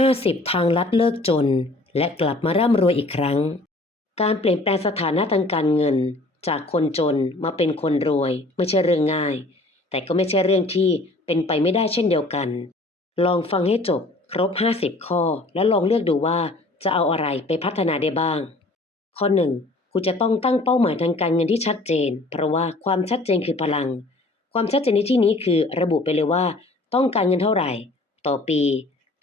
50 ทางลัดเลิกจน และกลับมาร่ำรวยอีกครั้ง การเปลี่ยนแปลงสถานะทางการเงิน จากคนจนมาเป็นคนรวย ไม่ใช่เรื่องง่าย แต่ก็ไม่ใช่เรื่องที่เป็นไปไม่ได้เช่นเดียวกัน ลองฟังให้จบครบ 50 ข้อ แล้วลองเลือกดูว่าจะเอาอะไรไปพัฒนาได้บ้าง ข้อ 1 คุณจะต้องตั้งเป้าหมายทางการเงินที่ชัดเจน เพราะว่าความชัดเจนคือพลัง ความชัดเจนในที่นี้คือระบุไปเลยว่า ต้องการเงินเท่าไหร่ ต่อปี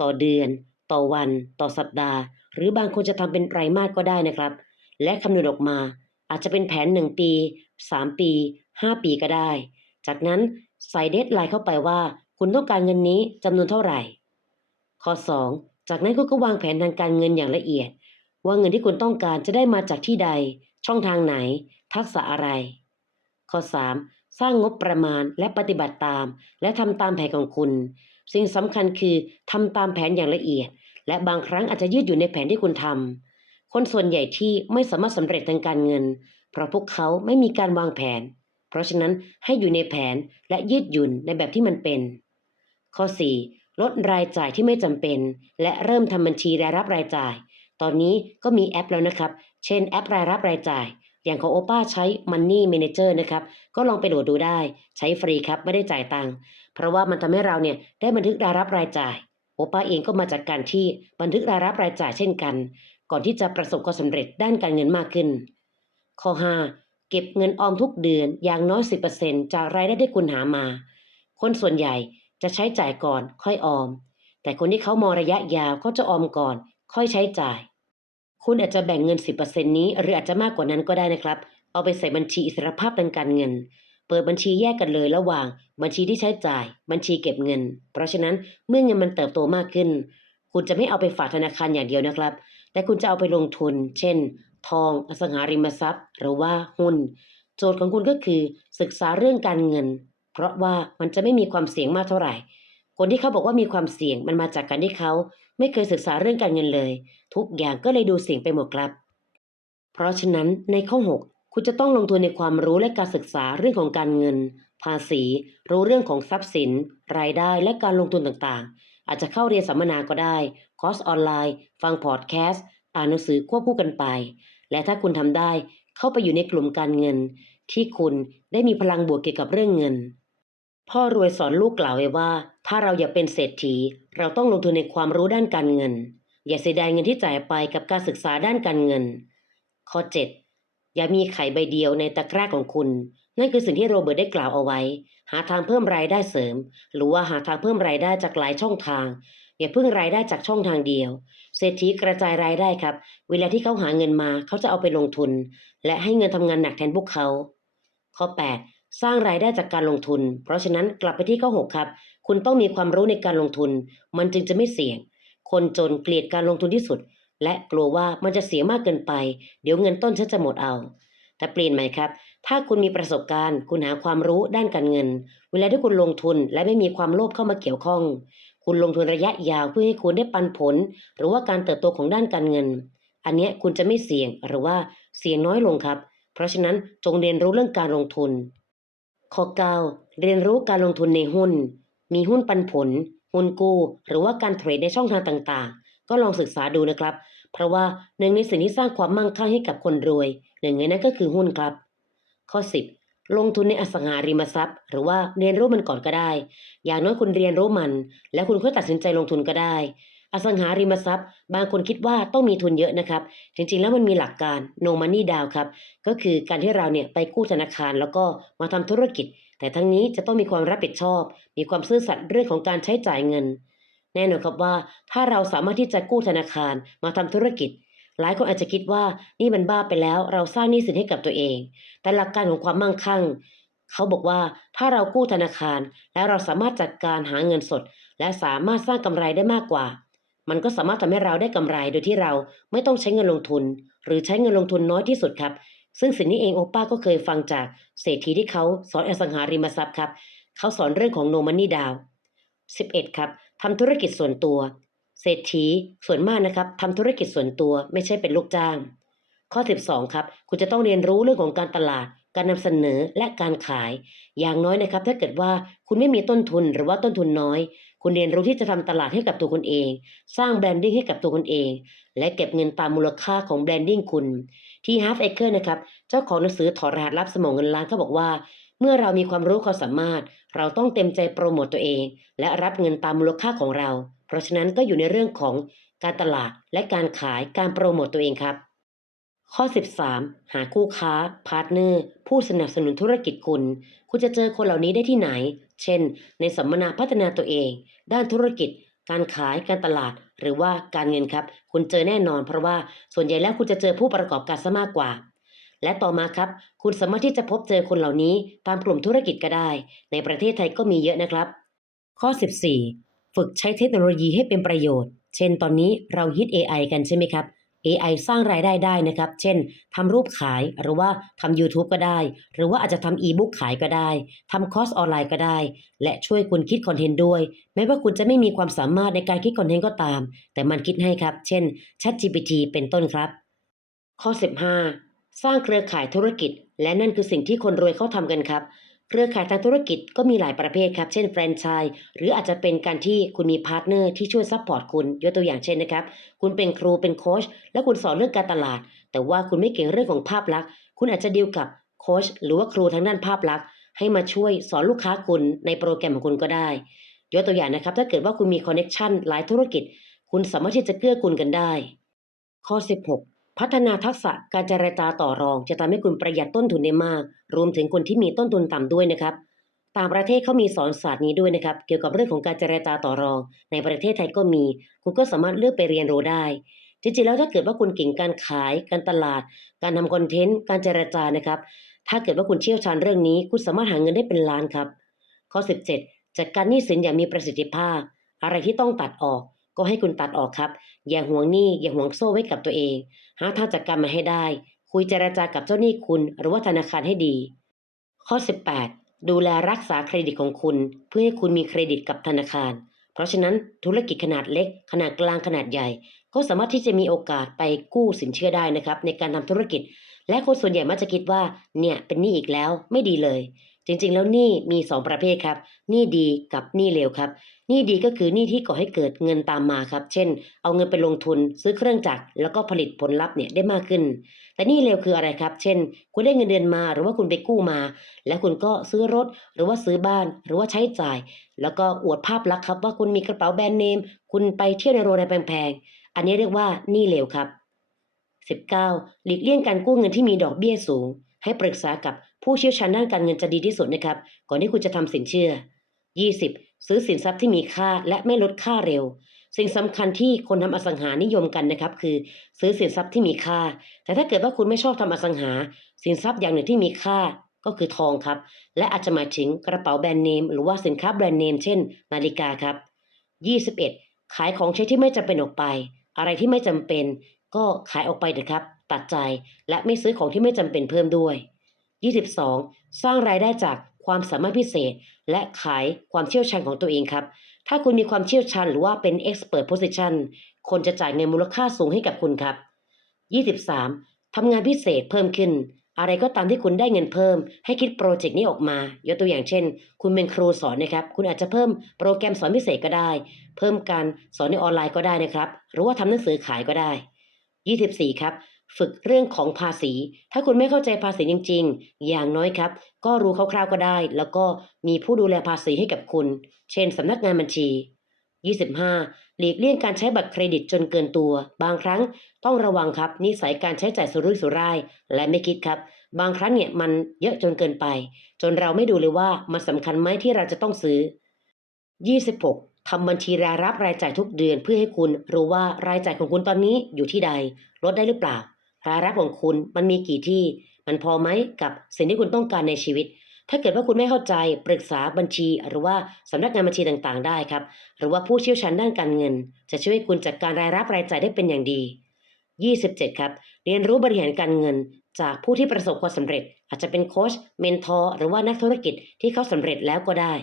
ต่อเดือน ต่อวัน ต่อสัปดาห์ หรือบางคนจะทำเป็นไตรมาสก็ได้นะครับ และคำนวณออกมา อาจจะเป็นแผน 1 ปี 3 ปี 5 ปีก็ได้ จากนั้นใส่เดทไลน์เข้าไปว่า คุณต้องการเงินนี้จำนวนเท่าไหร่ ข้อ 2 จากนั้นคุณก็วางแผนทางการเงินอย่างละเอียด ว่าเงินที่คุณต้องการจะได้มาจากที่ใด ช่องทางไหน ทักษะอะไร ข้อ 3 สร้างงบประมาณและปฏิบัติตาม และทำตามแผนของคุณ สิ่งสำคัญคือทำตามแผนอย่างละเอียด และบางครั้งอาจจะยืดอยู่ในแผนที่คุณทำคนส่วนใหญ่ที่ไม่สามารถสำเร็จทางการเงิน เพราะพวกเขาไม่มีการวางแผน เพราะฉะนั้นให้อยู่ในแผนและยืดหยุ่นในแบบที่มันเป็น ข้อ 4 ลดรายจ่ายที่ไม่จำเป็น และเริ่มทำบัญชีรายรับรายจ่าย ตอนนี้ก็มีแอปแล้วนะครับ เช่นแอปรายรับรายจ่าย อย่างของโอป้าใช้ Money Manager นะครับ ก็ลองไปโหลดดูได้ ใช้ฟรีครับ ไม่ได้จ่ายตังค์ เพราะว่ามันทำให้เราเนี่ยได้บันทึกรายรับรายจ่าย โอป้าเองก็มาจากการที่บันทึกรายรับรายจ่ายเช่นกัน ก่อนที่จะประสบความสำเร็จด้านการเงินมากขึ้น ข้อ 5 เก็บเงินออมทุกเดือนอย่างน้อย 10%จากรายได้ที่คุณหามา คนส่วนใหญ่จะใช้จ่ายก่อนค่อยออม แต่คนที่เขามองระยะยาวเขาจะออมก่อน ค่อยใช้จ่าย คุณอาจจะแบ่งเงิน 10%นี้ หรืออาจจะมากกว่านั้นก็ได้นะครับ เอาไปใส่บัญชีอิสรภาพทางการเงิน เปิดบัญชีแยกกันเลยระหว่าง บัญชีที่ใช้จ่าย บัญชีเก็บเงิน เพราะฉะนั้นเมื่อเงินมันเติบโตมากขึ้น คุณจะไม่เอาไปฝากธนาคารอย่างเดียวนะครับ แต่คุณจะเอาไปลงทุน เช่น ทอง อสังหาริมทรัพย์ หรือว่าหุ้น โจทย์ของคุณก็คือ ศึกษาเรื่องการเงิน เพราะว่ามันจะไม่มีความเสี่ยงมากเท่าไหร่ คนที่เขาบอกว่ามีความเสี่ยงมันมาจากการที่เขา ไม่เคยศึกษาเรื่องการเงินเลย ทุกอย่างก็เลยดูเสี่ยงไปหมดครับ เพราะฉะนั้นในข้อ 6 คุณจะต้องลงทุนในความรู้และการศึกษาเรื่องของการเงิน ภาษี รู้เรื่องของทรัพย์สิน รายได้และการลงทุนต่างๆ อาจจะเข้าเรียนสัมมนาก็ได้ คอร์สออนไลน์ ฟังพอดแคสต์ อ่านหนังสือควบคู่กันไป และถ้าคุณทำได้ เข้าไปอยู่ในกลุ่มการเงิน ที่คุณได้มีพลังบวกเกี่ยวกับเรื่องเงิน พ่อรวยสอนลูกกล่าวไว้ว่า ถ้าเราอยากเป็นเศรษฐี เราต้องลงทุนในความรู้ด้านการเงิน อย่าเสียดายเงินที่จ่ายไปกับการศึกษาด้านการเงิน ข้อ 7 อย่ามีไข่ใบเดียวในตะกร้าของคุณ นั่นคือสิ่งที่โรเบิร์ตได้กล่าวเอาไว้ หาทางเพิ่มรายได้เสริม หรือว่าหาทางเพิ่มรายได้จากหลายช่องทาง อย่าเพิ่งรายได้จากช่องทางเดียว เศรษฐีกระจายรายได้ครับ เวลาที่เขาหาเงินมาเขาจะเอาไปลงทุน และให้เงินทำงานหนักแทนพวกเขา ข้อ 8 สร้างรายได้จากการลงทุน เพราะฉะนั้นกลับไปที่ข้อ6ครับ คุณต้องมีความรู้ในการลงทุน มันจึงจะไม่เสี่ยง คนจนเกลียดการลงทุนที่สุด และกลัวว่ามันจะเสียมากเกินไป เดี๋ยวเงินต้นฉันจะหมดเอา แต่เปลี่ยนใหม่ครับ ถ้าคุณมีประสบการณ์ คุณหาความรู้ด้านการเงิน เวลาที่คุณลงทุนและไม่มีความโลภเข้ามาเกี่ยวข้อง คุณลงทุนระยะยาวเพื่อให้คุณได้ปันผล หรือว่าการเติบโตของด้านการเงิน อันนี้คุณจะไม่เสี่ยงหรือว่าเสี่ยงน้อยลงครับ เพราะฉะนั้นจงเรียนรู้เรื่องการลงทุน ข้อ 9 เรียนรู้การลงทุนในหุ้น มีหุ้นปันผล หุ้นกู้ หรือว่าการเทรดในช่องทางต่างๆ ก็ลองศึกษาดูนะครับ เพราะว่าหนึ่งในสิ่งที่สร้างความมั่งคั่งให้กับคนรวย หนึ่งในนั้นก็คือหุ้นครับ ข้อ 10 ลงทุนในอสังหาริมทรัพย์ หรือว่าเรียนรู้มันก่อนก็ได้ อย่างน้อยคุณเรียนรู้มัน แล้วคุณค่อยตัดสินใจลงทุนก็ได้ อสังหาริมทรัพย์ บางคนคิดว่าต้องมีทุนเยอะนะครับ จริงๆแล้วมันมีหลักการ no money down ครับ ก็คือการที่เราเนี่ยไปกู้ธนาคารแล้วก็มาทำธุรกิจ แต่ทั้งนี้จะต้องมีความรับผิดชอบ มีความซื่อสัตย์เรื่องของการใช้จ่ายเงิน แน่นอนครับว่า ถ้าเราสามารถที่จะกู้ธนาคารมาทำธุรกิจ หลายคนอาจจะคิดว่านี่มันบ้าไปแล้ว เราสร้างหนี้สินให้กับตัวเอง แต่หลักการของความมั่งคั่งเขาบอกว่าถ้าเรากู้ธนาคาร และเราสามารถจัดการหาเงินสด และสามารถสร้างกำไรได้มากกว่า มันก็สามารถทำให้เราได้กำไรโดยที่เราไม่ต้องใช้เงินลงทุน หรือใช้เงินลงทุนน้อยที่สุดครับ ซึ่งสิ่งนี้เองโอป้าก็เคยฟังจากเศรษฐีที่เขาสอนอสังหาริมทรัพย์ครับเขาสอนเรื่องของ no money down 11ครับทำธุรกิจส่วนตัว เศรษฐีส่วนมากนะครับทำธุรกิจส่วนตัวไม่ใช่เป็นลูกจ้าง ข้อ 12ครับคุณจะต้องเรียนรู้เรื่องของการตลาด การนำเสนอและการขาย อย่างน้อยนะครับ ถ้าเกิดว่าคุณไม่มีต้นทุนหรือว่าต้นทุนน้อย คุณเรียนรู้ที่จะทำตลาดให้กับตัวคุณเอง สร้างแบรนดิ้งให้กับตัวคุณเอง และเก็บเงินตามมูลค่าของแบรนดิ้งคุณ ที่ Half Acre นะครับ เจ้าของหนังสือถอดรหัสลับสมองเงินล้านเขาบอกว่า เมื่อเรามีความรู้ความสามารถ เราต้องเต็มใจโปรโมตตัวเอง และรับเงินตามมูลค่าของเรา เพราะฉะนั้นก็อยู่ในเรื่องของการตลาดและการขายการโปรโมตตัวเองครับ ข้อ 13 หาคู่ค้า พาร์ทเนอร์ ผู้สนับสนุนธุรกิจคุณ คุณจะเจอคนเหล่านี้ได้ที่ไหน เช่น ในสัมมนาพัฒนาตัวเอง ด้านธุรกิจ การขาย การตลาด หรือว่าการเงินครับ คุณเจอแน่นอน เพราะว่าส่วนใหญ่แล้วคุณจะเจอผู้ประกอบการซะมากกว่า และต่อมาครับ คุณสามารถที่จะพบเจอคนเหล่านี้ ตามกลุ่มธุรกิจก็ได้ ในประเทศไทยก็มีเยอะนะครับ ข้อ 14 ฝึกใช้เทคโนโลยีให้เป็นประโยชน์ เช่น ตอนนี้เราฮิต AI กันใช่ไหมครับ AI สร้างรายได้ได้นะครับ เช่นทำรูปขายหรือว่าทำ YouTube ก็ได้ หรือว่าอาจจะทำอีบุ๊กขายก็ได้ทำคอร์สออนไลน์ก็ได้ และช่วยคุณคิดคอนเทนต์ด้วย แม้ว่าคุณจะไม่มีความสามารถในการคิดคอนเทนต์ก็ตาม แต่มันคิดให้ครับ เช่น ChatGPT เป็นต้นครับ ข้อ 15 สร้างเครือข่ายธุรกิจ และนั่นคือสิ่งที่คนรวยเขาทำกันครับ เครือข่ายทางธุรกิจก็มีหลายประเภทครับ เช่นแฟรนไชส์หรืออาจจะเป็นการที่คุณมีพาร์ทเนอร์ที่ช่วยซัพพอร์ตคุณ ยกตัวอย่างเช่นนะครับ คุณเป็นครูเป็นโค้ชและคุณสอนเรื่องการตลาด แต่ว่าคุณไม่เก่งเรื่องของภาพลักษณ์ คุณอาจจะดีลกับโค้ชหรือว่าครูทางด้านภาพลักษณ์ ให้มาช่วยสอนลูกค้าคุณในโปรแกรมของคุณก็ได้ ยกตัวอย่างนะครับ ถ้าเกิดว่าคุณมีคอนเน็ชันหลายธุรกิจ คุณสามารถที่จะเกื้อกูลกันได้ ข้อ 16 พัฒนาทักษะการเจรจาต่อรอง จะทำให้คุณประหยัดต้นทุนได้มาก รวมถึงคนที่มีต้นทุนต่ำด้วยนะครับต่างประเทศเขามีสอนศาสตร์นี้ด้วยนะครับ เกี่ยวกับเรื่องของการเจรจาต่อรอง ในประเทศไทยก็มี คุณก็สามารถเลือกไปเรียนรู้ได้ จริงๆแล้วถ้าเกิดว่าคุณเก่งการขาย การตลาด การทำคอนเทนต์ การเจรจานะครับ ถ้าเกิดว่าคุณเชี่ยวชาญเรื่องนี้ คุณสามารถหาเงินได้เป็นล้านครับ ข้อ 17 จัดการหนี้สินอย่างมีประสิทธิภาพ อะไรที่ต้องตัดออก ก็ให้คุณตัดออกครับ อย่าห่วงหนี้อย่าห่วงโซ่ไว้กับตัวเอง หาทางจัดการมาให้ได้ คุยเจรจากับเจ้าหนี้คุณหรือว่าธนาคารให้ดี ข้อ 18 ดูแลรักษาเครดิตของคุณ เพื่อให้คุณมีเครดิตกับธนาคาร เพราะฉะนั้นธุรกิจขนาดเล็ก ขนาดกลางขนาดใหญ่ ก็สามารถที่จะมีโอกาสไปกู้สินเชื่อได้นะครับในการทำธุรกิจ และคนส่วนใหญ่มักจะคิดว่าเนี่ยเป็นหนี้อีกแล้วไม่ดีเลย จริงๆ แล้วหนี้มี 2 ประเภทครับหนี้ดีกับหนี้เลวครับหนี้ดีก็คือหนี้ที่ก่อให้เกิดเงินตามมาครับ เช่น เอาเงินไปลงทุนซื้อเครื่องจักรแล้วก็ผลิตผลลัพธ์เนี่ยได้มากขึ้น แต่หนี้เลวคืออะไรครับ เช่น คุณได้เงินเดือนมาหรือว่าคุณไปกู้มา แล้วคุณก็ซื้อรถหรือว่าซื้อบ้านหรือว่าใช้จ่าย แล้วก็อวดภาพลักษณ์ครับว่าคุณมีกระเป๋าแบรนด์เนมคุณไปเที่ยวในโรงแรมแพงๆอันนี้เรียกว่าหนี้เลวครับ 19. หลีกเลี่ยงการกู้เงินที่มีดอกเบี้ยสูง ให้ปรึกษากับ ผู้เชี่ยวชาญด้านการเงินจะดีที่สุดนะครับ ก่อนที่คุณจะทำสินเชื่อ 20. ซื้อสินทรัพย์ที่มีค่าและไม่ลดค่าเร็ว สิ่งสำคัญที่คนทำอสังหานิยมกันนะครับ คือซื้อสินทรัพย์ที่มีค่า แต่ถ้าเกิดว่าคุณไม่ชอบทำอสังหา สินทรัพย์อย่างหนึ่งที่มีค่าก็คือทองครับ และอาจจะหมายถึงกระเป๋าแบรนด์เนมหรือว่าสินค้าแบรนด์เนมเช่น นาฬิกาครับ 21. ขายของใช้ที่ไม่จำเป็นออกไป อะไรที่ไม่จำเป็น ก็ขายออกไปเถอะครับ ตัดใจและไม่ซื้อของที่ไม่จำเป็นเพิ่มด้วย 22. สร้างรายได้จากความสามารถพิเศษ และขายความเชี่ยวชาญของตัวเองครับ ถ้าคุณมีความเชี่ยวชาญหรือว่าเป็น expert position คนจะจ่ายเงินมูลค่าสูงให้กับคุณครับ 23. ทำงานพิเศษเพิ่มขึ้น อะไรก็ตามที่คุณได้เงินเพิ่ม ให้คิดโปรเจกต์นี้ออกมา ยกตัวอย่างเช่น คุณเป็นครูสอนนะครับ คุณอาจจะเพิ่มโปรแกรมสอนพิเศษก็ได้ เพิ่มการสอนในออนไลน์ก็ได้นะครับ หรือว่าทำหนังสือขายก็ได้ 24 ครับ ฝึกเรื่องของภาษี ถ้าคุณไม่เข้าใจภาษีจริง ๆ อย่างน้อยครับ ก็รู้คร่าวๆก็ได้ แล้วก็มีผู้ดูแลภาษีให้กับคุณ เช่นสำนักงานบัญชี 25. หลีกเลี่ยงการใช้บัตรเครดิตจนเกินตัว บางครั้งต้องระวังครับ นิสัยการใช้จ่ายสุรุ่ยสุร่าย และไม่คิดครับ บางครั้งเนี่ยมันเยอะจนเกินไป จนเราไม่ดูเลยว่ามันสำคัญไหมที่เราจะต้องซื้อ 26. ทำบัญชีรายรับรายจ่ายทุกเดือนเพื่อให้คุณรู้ว่ารายจ่ายของคุณตอนนี้อยู่ที่ใด ลดได้หรือเปล่า รายรับของคุณมันมีกี่ที่ มันพอไหมกับสิ่งที่คุณต้องการในชีวิต ถ้าเกิดว่าคุณไม่เข้าใจปรึกษาบัญชีหรือว่าสำนักงานบัญชีต่างๆ ได้ครับ หรือว่าผู้เชี่ยวชาญด้านการเงิน จะช่วยให้คุณจัดการรายรับรายจ่ายได้เป็นอย่างดี 27 ครับ เรียนรู้บริหารการเงินจากผู้ที่ประสบความสำเร็จ อาจจะเป็นโค้ชเมนทอร์หรือว่านักธุรกิจที่เขาสำเร็จแล้วก็ได้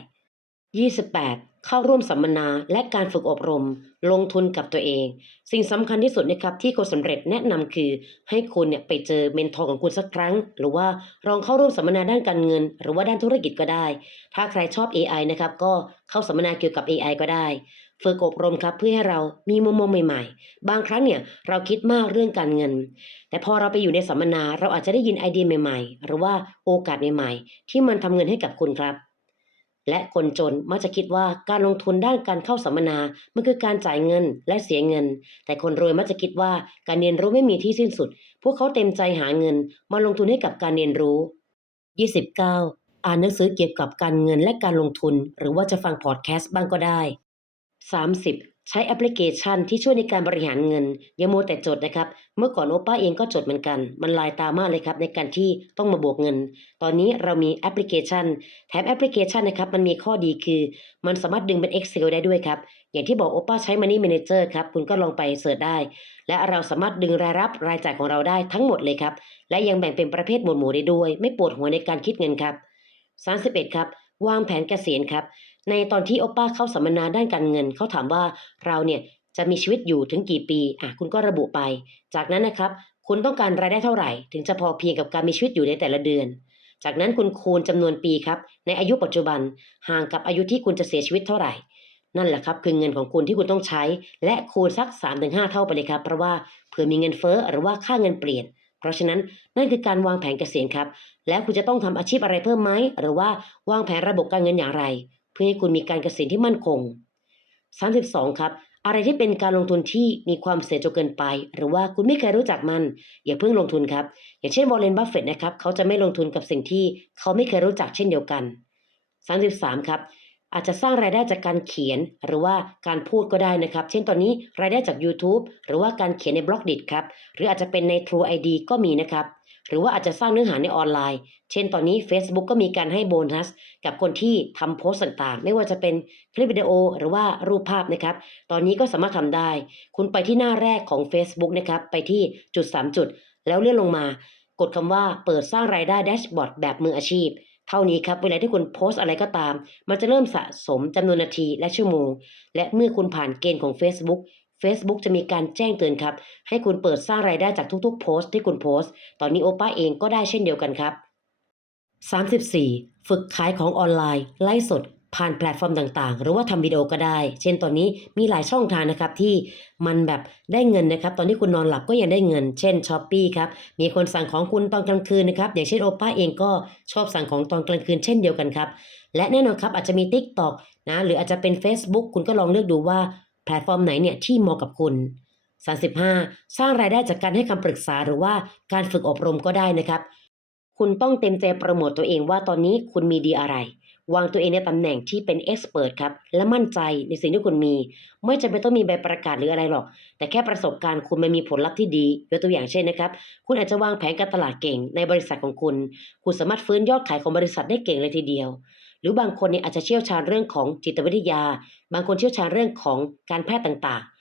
28 เข้าร่วมสัมมนาและการฝึกอบรม ลงทุนกับตัวเอง สิ่งสำคัญที่สุดนะครับที่คนสำเร็จแนะนำคือ ให้คุณเนี่ยไปเจอเมนทอร์ของคุณสักครั้ง หรือว่าลองเข้าร่วมสัมมนาด้านการเงิน หรือว่าด้านธุรกิจก็ได้ ถ้าใครชอบ AI นะครับก็เข้าสัมมนาเกี่ยวกับ AI ก็ได้ฝึกอบรมครับเพื่อให้เรามีมุมมองใหม่ๆ บางครั้งเนี่ยเราคิดมากเรื่องการเงิน แต่พอเราไปอยู่ในสัมมนาเราอาจจะได้ยินไอเดียใหม่ ๆ หรือว่าโอกาสใหม่ๆ ที่มันทำเงินให้กับคุณครับ และคนจนมักจะคิดว่าการลงทุนด้านการเข้าสัมมนา มันคือการจ่ายเงินและเสียเงิน แต่คนรวยมักจะคิดว่าการเรียนรู้ไม่มีที่สิ้นสุด พวกเขาเต็มใจหาเงิน มาลงทุนให้กับการเรียนรู้ 29 อ่านหนังสือเกี่ยวกับการเงินและการลงทุน หรือว่าจะฟังพอดแคสต์บ้างก็ได้ 30 ใช้แอปพลิเคชันที่ช่วยในการบริหารเงินอย่าโมวแต่จดนะครับ เมื่อก่อนโอป้าเองก็จดเหมือนกัน มันลายตามากเลยครับในการที่ต้องมาบวกเงิน ตอนนี้เรามีแอปพลิเคชัน แถมแอปพลิเคชันนะครับมันมีข้อดีคือ มันสามารถดึงเป็น Excel ได้ด้วยครับ อย่างที่บอกโอป้าใช้ Money Manager ครับคุณก็ลองไปเสิร์ชได้ และเราสามารถดึงรายรับรายจ่ายของเราได้ทั้งหมดเลยครับและยังแบ่งเป็นประเภทหมวดหมู่ได้ด้วย ไม่ปวดหัวในการคิดเงินครับ31ครับวางแผนเกษียณครับ ในตอนที่โอป้าเข้าสัมมนาด้านการเงินเขาถามว่าเราเนี่ยจะมีชีวิตอยู่ถึงกี่ปีอะคุณก็ระบุไป จากนั้นนะครับ คุณต้องการรายได้เท่าไหร่ ถึงจะพอเพียงกับการมีชีวิตอยู่ในแต่ละเดือน จากนั้นคุณคูณจำนวนปีครับ ในอายุปัจจุบันห่างกับอายุที่คุณจะเสียชีวิตเท่าไหร่ นั่นแหละครับคือเงินของคุณที่คุณต้องใช้ และคูณสัก 3-5 เท่าไปเลยครับ เพราะว่าเผื่อมีเงินเฟ้อหรือว่าค่าเงินเปลี่ยนเพราะฉะนั้นนั่นคือการวางแผนเกษียณครับ แล้วคุณจะต้องทำอาชีพอะไรเพิ่มไหมหรือว่าวางแผนระบบการเงินอย่างไร พื่อให้คุณมีการเกษียณที่มั่นคง 32 ครับ อะไรที่เป็นการลงทุนที่มีความเสี่ยงจนเกินไป หรือว่าคุณไม่เคยรู้จักมัน อย่าเพิ่งลงทุนครับ อย่างเช่นวอลเลนบัฟเฟตนะครับเขาจะไม่ลงทุนกับสิ่งที่เขาไม่เคยรู้จักเช่นเดียวกัน 33 ครับ อาจจะสร้างรายได้จากการเขียนหรือว่าการพูดก็ได้นะครับ เช่นตอนนี้รายได้จาก YouTube หรือว่าการเขียนในบล็อกดิครับ หรืออาจจะเป็นใน True ID ก็มีนะครับ หรือว่าอาจจะสร้างเนื้อหาในออนไลน์ เช่นตอนนี้ Facebook ก็มีการให้โบนัส กับคนที่ทำโพสต์ต่างๆ ไม่ว่าจะเป็นคลิปวิดีโอหรือว่ารูปภาพนะครับ ตอนนี้ก็สามารถทำได้ คุณไปที่หน้าแรกของ Facebook นะครับ ไปที่จุด 3 จุด แล้วเลื่อนลงมา กดคำว่าเปิดสร้างรายได้แดชบอร์ดแบบมืออาชีพ เท่านี้ครับเวลาที่คุณโพสต์อะไรก็ตาม มันจะเริ่มสะสมจำนวนนาทีและชั่วโมง และเมื่อคุณผ่านเกณฑ์ของ Facebook Facebook จะมีการแจ้งเตือนครับ ให้คุณเปิดสร้างรายได้จากทุกๆ โพสต์ที่คุณโพสต์ ตอนนี้โอป้าเองก็ได้เช่นเดียวกันครับ 34 ฝึกขายของออนไลน์ ไลฟ์สด ผ่านแพลตฟอร์มต่างๆ หรือว่าทำวิดีโอก็ได้ เช่นตอนนี้มีหลายช่องทางนะครับที่มันแบบได้เงินนะครับ ตอนที่คุณนอนหลับก็ยังได้เงิน เช่นช้อปปีครับมีคนสั่งของคุณตอนกลางคืนนะครับอย่างเช่นโอป้าเองก็ชอบสั่งของตอนกลางคืนเช่นเดียวกันครับและแน่นอนครับอาจจะมี Tik t o อกนะหรืออาจจะเป็น Facebook คุณก็ลองเลือกดูว่าแพลตฟอร์มไหนเนี่ยที่เหมาะกับคุณ35 สร้างรายได้จากการให้คำปรึกษาหรือว่าการฝึกอบรมก็ได้นะครับ คุณต้องเต็มใจโปรโมตตัวเองว่าตอนนี้คุณมีดีอะไร วางตัวเองในตำแหน่งที่เป็นเอ็กซ์เพรสครับ และมั่นใจในสิ่งที่คุณมี ไม่จำเป็นต้องมีใบประกาศหรืออะไรหรอก แต่แค่ประสบการณ์คุณมันมีผลลัพธ์ที่ดียกตัวอย่างเช่นนะครับ คุณอาจจะวางแผนการตลาดเก่งในบริษัทของคุณ คุณสามารถฟื้นยอดขายของบริษัทได้เก่งเลยทีเดียว หรือบางคนเนี่ยอาจจะเชี่ยวชาญเรื่องของจิตวิทยา บางคนเชี่ยวชาญเรื่องของการแพทย์ต่างๆ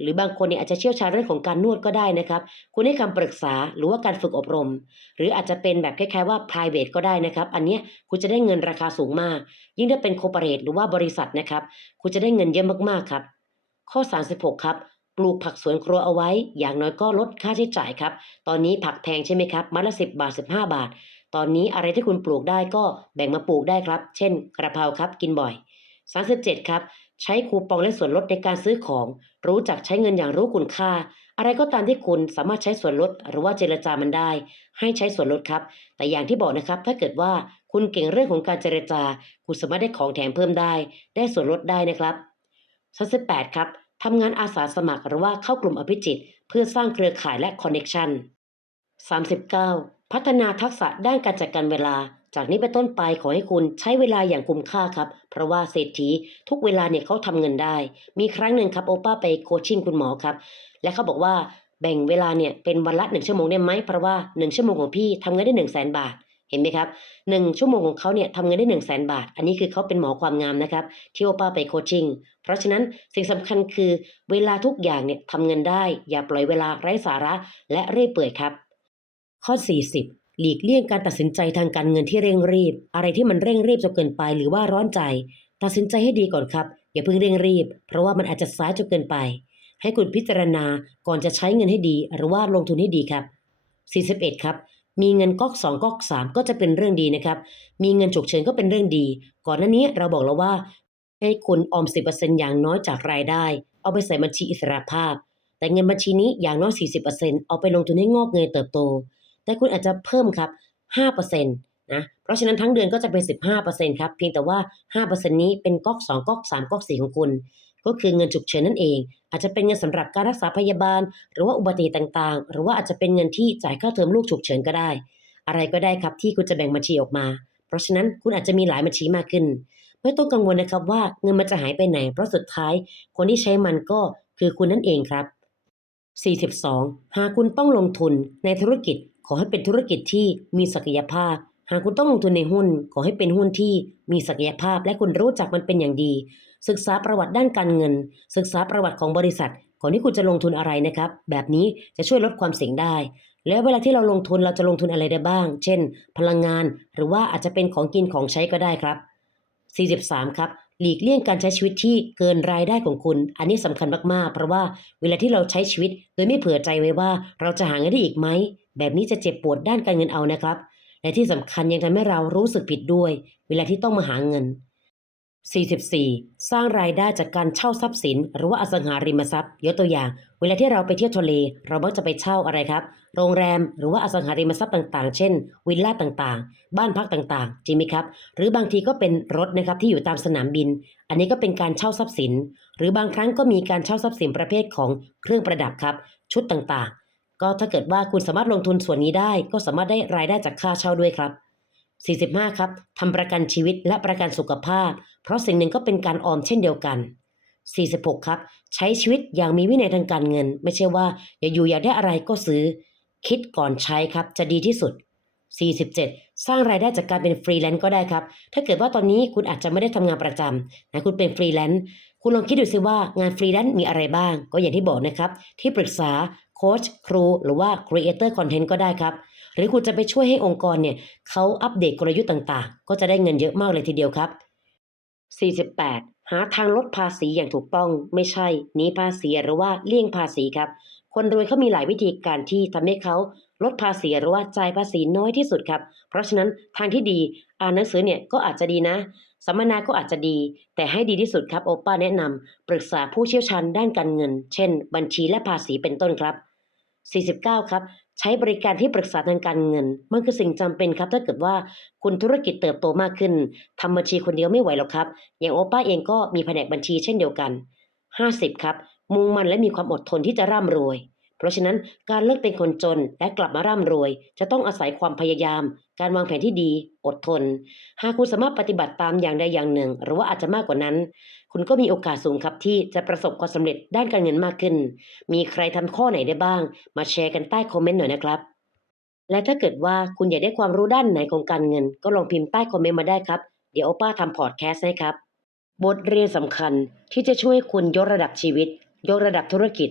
หรือบางคนเนี่ยอาจจะเชี่ยวชาญเรื่องของการนวดก็ได้นะครับ คุณให้คำปรึกษาหรือว่าการฝึกอบรม หรืออาจจะเป็นแบบคล้ายๆว่า private ก็ได้นะครับ อันนี้คุณจะได้เงินราคาสูงมาก ยิ่งถ้าเป็น corporate หรือว่าบริษัทนะครับ คุณจะได้เงินเยอะมากๆครับ ข้อ 36 ครับปลูกผักสวนครัวเอาไว้ อย่างน้อยก็ลดค่าใช้จ่ายครับ ตอนนี้ผักแพงใช่ไหมครับ มัดละ 10 บาท 15 บาท ตอนนี้อะไรที่คุณปลูกได้ก็แบ่งมาปลูกได้ครับ เช่น กระเพราครับ กินบ่อย 37 ครับ ใช้คูปองและส่วนลดในการซื้อของ รู้จักใช้เงินอย่างรู้คุณค่า อะไรก็ตามที่คุณสามารถใช้ส่วนลดหรือว่าเจรจามันได้ ให้ใช้ส่วนลดครับ แต่อย่างที่บอกนะครับ ถ้าเกิดว่าคุณเก่งเรื่องของการเจรจา คุณสามารถได้ของแถมเพิ่มได้ ได้ส่วนลดได้นะครับ38ครับทำงานอาสาสมัครหรือว่าเข้ากลุ่มอภิจิต เพื่อสร้างเครือข่ายและคอนเน็ชัน 39. พัฒนาทักษะด้านการจัดการเวลา จากนี้เป็นต้นไปขอให้คุณใช้เวลาอย่างคุ้มค่าครับ เพราะว่าเศรษฐีทุกเวลาเนี่ยเขาทำเงินได้ มีครั้งหนึ่งครับโอป้าไปโคชชิ่งคุณหมอครับ และเขาบอกว่าแบ่งเวลาเนี่ยเป็นวันละหนึ่งชั่วโมงได้ไหมเพราะว่าหนึ่งชั่วโมงของพี่ทำเงินได้หนึ่งแสนบาทเห็นไหมครับหนึ่งชั่วโมงของเขาเนี่ยทำเงินได้หนึ่งแสนบาท อันนี้คือเขาเป็นหมอความงามนะครับ ที่โอป้าไปโคชชิ่ง เพราะฉะนั้นสิ่งสำคัญคือเวลาทุกอย่างเนี่ยทำเงินได้ อย่าปล่อยเวลาไร้สาระและเรื่อยเปื่อยครับ ข้อ 40 หลีกเลี่ยงการตัดสินใจทางการเงินที่เร่งรีบ อะไรที่มันเร่งรีบจนเกินไปหรือว่าร้อนใจ ตัดสินใจให้ดีก่อนครับ อย่าเพิ่งเร่งรีบ เพราะว่ามันอาจจะสายจนเกินไป ให้คุณพิจารณาก่อนจะใช้เงินให้ดี หรือว่าลงทุนให้ดีครับ 41 ครับ มีเงินก๊อก 2 ก๊อก 3 ก็จะเป็นเรื่องดีนะครับ มีเงินฉุกเฉินก็เป็นเรื่องดี ก่อนหน้านี้เราบอกแล้วว่า ให้คุณออม 10%อย่างน้อยจากรายได้ เอาไปใส่บัญชีอิสระภาพ แต่เงินบัญชีนี้อย่างน้อย 40%เอาไปลงทุนให้งอกเงยเติบโต แต่คุณอาจจะเพิ่มครับ5%นะเพราะฉะนั้นทั้งเดือนก็จะเป็น 15%ครับเพียงแต่ว่า 5%นี้เป็นก๊อก2ก๊อก3ก๊อก4ของคุณ ก็คือเงินฉุกเฉินนั่นเอง อาจจะเป็นเงินสำหรับการรักษาพยาบาล หรือว่าอุบัติเหตุต่างๆ หรือว่าอาจจะเป็นเงินที่จ่ายค่าเทอมลูกฉุกเฉินก็ได้ อะไรก็ได้ครับที่คุณจะแบ่งบัญชีออกมา เพราะฉะนั้นคุณอาจจะมีหลายบัญชีมากขึ้น ไม่ต้องกังวลนะครับว่าเงินมันจะหายไปไหน เพราะสุดท้ายคนที่ใช้มันก็คือคุณนั่นเองครับ 42 หากคุณต้องลงทุนในธุรกิจขอให้เป็นธุรกิจที่มีศักยภาพ หากคุณต้องลงทุนในหุ้น ขอให้เป็นหุ้นที่มีศักยภาพ และคุณรู้จักมันเป็นอย่างดี ศึกษาประวัติด้านการเงิน ศึกษาประวัติของบริษัทก่อนที่คุณจะลงทุนอะไรนะครับ แบบนี้จะช่วยลดความเสี่ยงได้ แล้วเวลาที่เราลงทุนเราจะลงทุนอะไรได้บ้าง เช่น พลังงาน หรือว่าอาจจะเป็นของกินของใช้ก็ได้ครับ 43 ครับ หลีกเลี่ยงการใช้ชีวิตที่เกินรายได้ของคุณ อันนี้สำคัญมากๆ เพราะว่าเวลาที่เราใช้ชีวิต โดยไม่เผื่อใจไว้ว่าเราจะหาเงินได้อีกไหม แบบนี้จะเจ็บปวดด้านการเงินเอานะครับ และที่สำคัญยังทำให้เรารู้สึกผิดด้วย เวลาที่ต้องมาหาเงิน 44. สร้างรายได้จากการเช่าทรัพย์สิน หรือว่าอสังหาริมทรัพย์ยกตัวอย่าง เวลาที่เราไปเที่ยวทะเล เรามักจะไปเช่าอะไรครับ โรงแรมหรือว่าอสังหาริมทรัพย์ต่างๆ เช่น วิลล่าต่างๆ บ้านพักต่างๆ จริงไหมครับ หรือบางทีก็เป็นรถนะครับที่อยู่ตามสนามบิน อันนี้ก็เป็นการเช่าทรัพย์สิน หรือบางครั้งก็มีการเช่าทรัพย์สินประเภทของเครื่องประดับครับ ชุดต่างๆ ก็ถ้าเกิดว่าคุณสามารถลงทุนส่วนนี้ได้ ก็สามารถได้รายได้จากค่าเช่าด้วยครับ 45 ครับทำประกันชีวิตและประกันสุขภาพ เพราะสิ่งหนึ่งก็เป็นการออมเช่นเดียวกัน 46 ครับ ใช้ชีวิตอย่างมีวินัยทางการเงิน ไม่ใช่ว่าอยากอยู่อยากได้อะไรก็ซื้อ คิดก่อนใช้ครับจะดีที่สุด 47 สร้างรายได้จากการเป็นฟรีแลนซ์ก็ได้ครับ ถ้าเกิดว่าตอนนี้คุณอาจจะไม่ได้ทำงานประจำนะคุณเป็นฟรีแลนซ์ คุณลองคิดดูสิว่างานฟรีแลนซ์มีอะไรบ้าง ก็อย่างที่บอกนะครับ ที่ปรึกษาโค้ชครู หรือว่า Creator Content ก็ได้ครับ หรือคุณจะไปช่วยให้องค์กรเนี่ยเขาอัปเดตกลยุทธ์ต่างๆ ก็จะได้เงินเยอะมากเลยทีเดียวครับ 48 หาทางลดภาษีอย่างถูกต้องไม่ใช่หนีภาษีหรือว่าเลี่ยงภาษีครับ คนรวยเขามีหลายวิธีการที่ทำให้เขาลดภาษีหรือว่าจ่ายภาษีน้อยที่สุดครับ เพราะฉะนั้นทางที่ดี หนังสือเนี่ยก็อาจจะดีนะ สัมมนาก็อาจจะดี แต่ให้ดีที่สุดครับโอป้าแนะนำปรึกษาผู้เชี่ยวชาญด้านการเงิน เช่น บัญชีและภาษีเป็นต้นครับ 49 ครับใช้บริการที่ปรึกษาทางการเงิน มันคือสิ่งจำเป็นครับ ถ้าเกิดว่าคุณธุรกิจเติบโตมากขึ้นทำบัญชีคนเดียวไม่ไหวหรอกครับ อย่างโอป้าเองก็มีแผนกบัญชีเช่นเดียวกัน 50 ครับมุ่งมั่นและมีความอดทนที่จะร่ำรวย เพราะฉะนั้นการเลิกเป็นคนจนและกลับมาร่ำรวย จะต้องอาศัยความพยายาม การวางแผนที่ดี อดทน หากคุณสามารถปฏิบัติตามอย่างใดอย่างหนึ่ง หรือว่าอาจจะมากกว่านั้น คุณก็มีโอกาสสูงครับที่จะประสบความสำเร็จด้านการเงินมากขึ้น มีใครทำข้อไหนได้บ้าง มาแชร์กันใต้คอมเมนต์หน่อยนะครับและถ้าเกิดว่าคุณอยากได้ความรู้ด้านไหนของการเงิน ก็ลองพิมพ์ใต้คอมเมนต์มาได้ครับ เดี๋ยวโอป้าทำพอดแคสต์ให้ครับ บทเรียนสำคัญที่จะช่วยคุณยกระดับชีวิต ยกระดับธุรกิจ